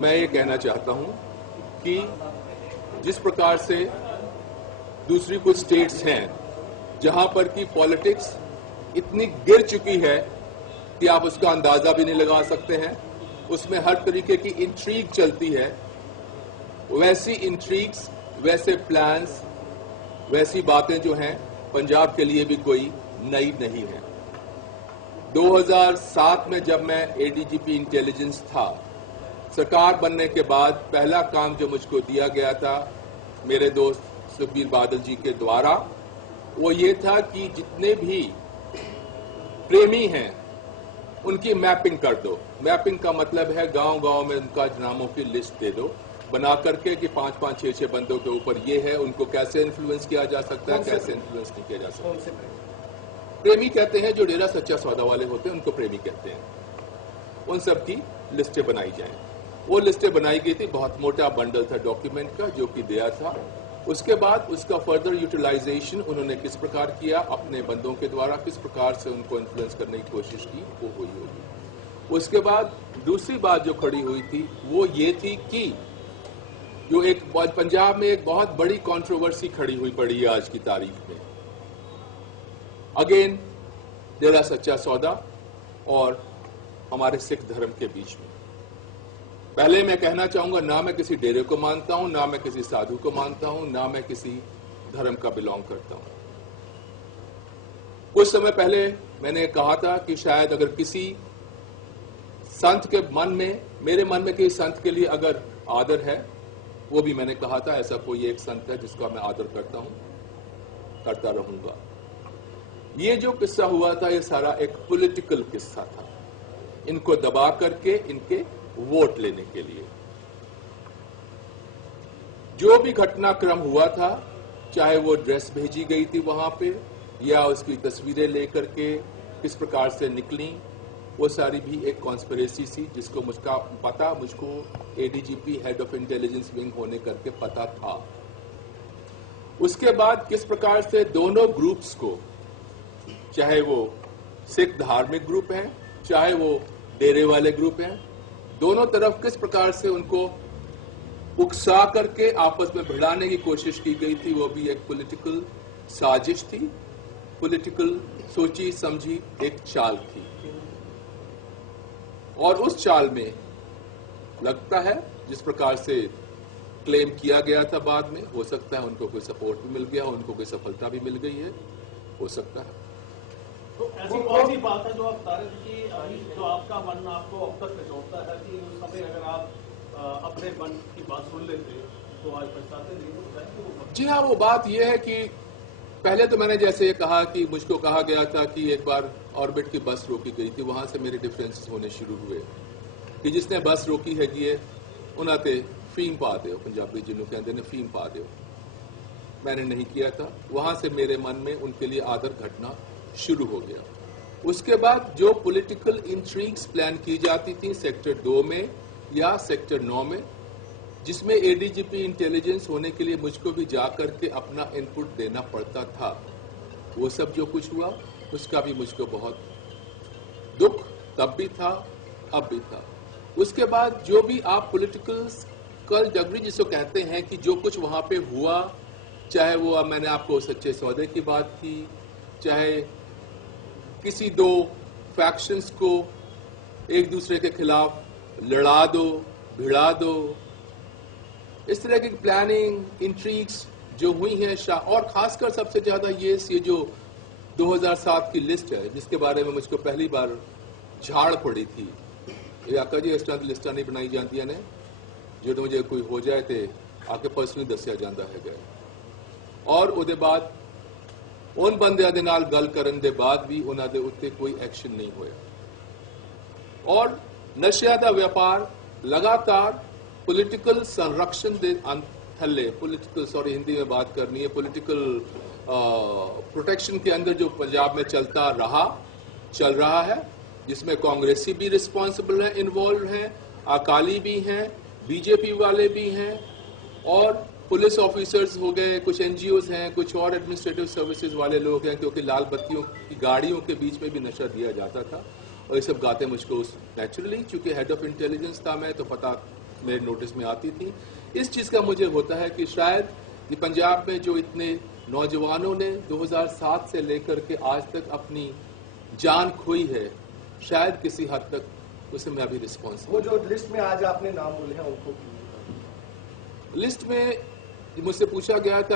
मैं ये कहना चाहता हूं कि जिस प्रकार से दूसरी कुछ स्टेट्स हैं जहां पर की पॉलिटिक्स इतनी गिर चुकी है कि आप उसका अंदाजा भी नहीं लगा सकते हैं, उसमें हर तरीके की इंट्रीग चलती है, वैसी इंट्रीग्स, वैसे प्लान्स, वैसी बातें जो हैं पंजाब के लिए भी कोई नई नहीं है। 2007 में जब मैं एडीजीपी इंटेलिजेंस था, सरकार बनने के बाद पहला काम जो मुझको दिया गया था मेरे दोस्त सुखबीर बादल जी के द्वारा, वो ये था कि जितने भी प्रेमी हैं उनकी मैपिंग कर दो। मैपिंग का मतलब है गांव-गांव में उनका नामों की लिस्ट दे दो, बना करके कि 5-5, 6-6 बंदों के ऊपर ये है, उनको कैसे इन्फ्लुएंस किया जा सकता है, कैसे इन्फ्लुएंस नहीं किया जा सकता। प्रेमी कहते हैं जो डेरा सच्चा सौदा वाले होते हैं, उनको प्रेमी कहते हैं। उन सब की लिस्टें बनाई जाएं। वो लिस्टें बनाई गई थी, बहुत मोटा बंडल था डॉक्यूमेंट का जो कि दिया था। उसके बाद उसका फर्दर यूटिलाइजेशन उन्होंने किस प्रकार किया, अपने बंदों के द्वारा किस प्रकार से उनको इन्फ्लुएंस करने की कोशिश की, वो हुई होगी। उसके बाद दूसरी बात जो खड़ी हुई थी वो ये थी कि जो एक पंजाब में एक बहुत बड़ी कंट्रोवर्सी खड़ी हुई पड़ी है आज की तारीख में, अगेन डेरा सच्चा सौदा और हमारे सिख धर्म के बीच में। पहले मैं कहना चाहूंगा, ना मैं किसी डेरे को मानता हूं, ना मैं किसी साधु को मानता हूं, ना मैं किसी धर्म का बिलोंग करता हूं। कुछ समय पहले मैंने कहा था कि शायद अगर किसी संत के मन में, मेरे मन में किसी संत के लिए अगर आदर है, वो भी मैंने कहा था ऐसा कोई एक संत है जिसका मैं आदर करता हूं, करता रहूंगा। ये जो किस्सा हुआ था ये सारा एक पॉलिटिकल किस्सा था, इनको दबा करके इनके वोट लेने के लिए। जो भी घटनाक्रम हुआ था, चाहे वो ड्रेस भेजी गई थी वहां पे या उसकी तस्वीरें लेकर के किस प्रकार से निकली, वो सारी भी एक कॉन्स्पिरेसी सी जिसको मुझको ADGP head of intelligence wing होने करके पता था। उसके बाद किस प्रकार से दोनों ग्रुप्स को, चाहे वो सिख धार्मिक ग्रुप हैं, चाहे वो डेरे वाले ग्रुप हैं, दोनों तरफ किस प्रकार से उनको उकसा करके आपस में भिड़ाने की कोशिश की गई थी, वो भी एक पॉलिटिकल साजिश थी, पॉलिटिकल सोची समझी एक चाल थी। और उस चाल में लगता है जिस प्रकार से क्लेम किया गया था बाद में, हो सकता है उनको कोई सपोर्ट भी मिल गया, उनको कोई सफलता भी मिल गई है, हो सकता है। तो ऐसी कौन सी बात है जो आप बता रहे थे कि जो आपका मन आपको अब तक जोड़ता है कि उस समय अगर आप अपने मन की बात सुन लेते तो आज पछताते नहीं, तो बताएं। जी हाँ, वो बात यह है कि पहले तो मैंने जैसे ये कहा कि मुझको कहा गया था कि एक बार ऑर्बिट की बस रोकी गई थी, वहां से मेरे डिफरेंसेस होने शुरू हुए कि जिसने बस रोकी हैगी है उन्हें ते फीम पा दो, पंजाबी जिन्होंने कहते हैं फीम पा दो। मैंने नहीं किया था, वहां से मेरे मन में उनके लिए आदर घटना शुरू हो गया। उसके बाद जो पॉलिटिकल इंट्रीग्स प्लान की जाती थी सेक्टर 2 में या सेक्टर 9 में, जिसमें एडीजीपी इंटेलिजेंस होने के लिए मुझको भी जाकर के अपना इनपुट देना पड़ता था, वो सब जो कुछ हुआ उसका भी मुझको बहुत दुख तब भी था, अब भी था। उसके बाद जो भी आप पॉलिटिकल कल डगरी जिसको कहते हैं कि जो कुछ वहां पे हुआ, चाहे वो मैंने आपको सच्चे सौदे की बात की, चाहे किसी दो फैक्शंस को एक दूसरे के खिलाफ लड़ा दो, भिड़ा दो, इस तरह की प्लानिंग इंट्रीग्स जो हुई हैं, और खासकर सबसे ज्यादा ये जो 2007 की लिस्ट है जिसके बारे में मुझको पहली बार झाड़ पड़ी थी, ये आका जी इस तरह की लिस्टा नहीं बनाई जाती ने जो मुझे कोई हो जाए तो आके पर्सनली दसिया जाता है। और उसके बाद उन बंदियां दे नाल गल करन दे बाद भी उन्हां दे उत्ते कोई एक्शन नहीं होया। और नशिया दा व्यापार लगातार पॉलिटिकल संरक्षण दे थल्ले, पॉलिटिकल हिंदी में बात करनी है, पॉलिटिकल प्रोटेक्शन के अंदर जो पंजाब में चल रहा है, जिसमें कांग्रेसी भी रिस्पॉन्सिबल है, इन्वॉल्व हैं, अकाली भी हैं, बीजेपी वाले भी हैं, और पुलिस ऑफिसर्स हो गए, कुछ एनजीओज हैं, कुछ और एडमिनिस्ट्रेटिव सर्विसेज वाले लोग हैं, क्योंकि लाल बत्तियों की गाड़ियों के बीच में भी नशा दिया जाता था। और ये सब गाते मुझको नेचुरली, चूंकि हेड ऑफ इंटेलिजेंस था मैं, तो पता मेरे नोटिस में आती थी। इस चीज़ का मुझे होता है कि शायद ये पंजाब में जो इतने नौजवानों ने 2007 से लेकर के आज तक अपनी जान खोई है, शायद किसी हद तक उसे मैं अभी रिस्पॉन्स। वो जो लिस्ट में आज आपने नाम बोले हैं उनको लिस्ट में मुझसे पूछा गया था